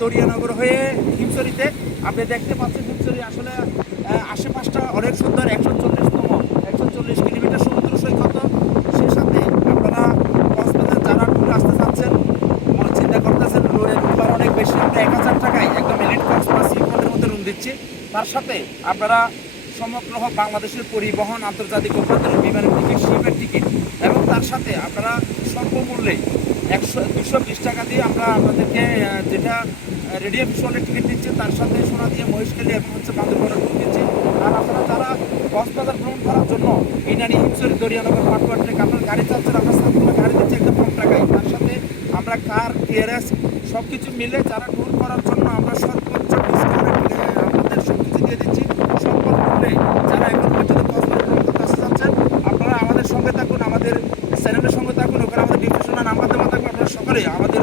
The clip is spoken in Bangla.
দরিয়ানগর হয়ে হিমছড়িতে। আপনি দেখতে পাচ্ছেন হিমছড়ি আসলে আশেপাশটা অনেক সুন্দর, 140 কিলোমিটার সমুদ্র সৈকত। সেই সাথে আপনারা কক্সবাজার যারা ট্যুর আসতে চাচ্ছেন, চিন্তা করতেছেন রুমের ভাড়া অনেক বেশি, আমরা 1000 টাকায় একদম এলিট কক্সবাজার সি পোর্টের মধ্যে রুম দিচ্ছি। তার সাথে আপনারা সমগ্র বাংলাদেশের পরিবহন, আন্তর্জাতিক অভ্যন্তরীণ বিমানের টিকিট, শিপের টিকিট এবং তার সাথে আপনারা স্বল্পমূল্যে 220 টাকা দিয়ে আমরা আপনাদেরকে যেটা রেডিও ভিশনের টিকিট দিচ্ছি, তার সাথে সোনা দিয়ে মহেশখালী এবং বান্দরবানের ট্যুর দিচ্ছি। আর আপনারা যারা কক্সবাজার ভ্রমণ করার জন্য ইনানি, হিমছড়ি, দরিয়ানগর, পাটুয়া ট্রেক আপনার গাড়ি চাচ্ছেন, আমরা সাতগুলো গাড়ি দিচ্ছি একদম কম টাকায়। তার সাথে আমরা কার, টিআরএস সব কিছু মিলে যারা ট্যুর করার জন্য আমরা সর্বোচ্চ ডিসকাউন্ট আপনাদের সব কিছু দিয়ে দিচ্ছি স্বল্প মূল্যে। যারা এখন পর্যন্ত কক্সবাজার ভ্রমণ করতে আসতে চাচ্ছেন, আপনারা আমাদের সঙ্গে থাকুন, আমাদের চ্যানেলের সঙ্গে থাকুন। ওখানে আমাদের ডিসক্রিপশনে নাম্বার দেওয়া থাকবে, আপনারা সকলেই আমাদের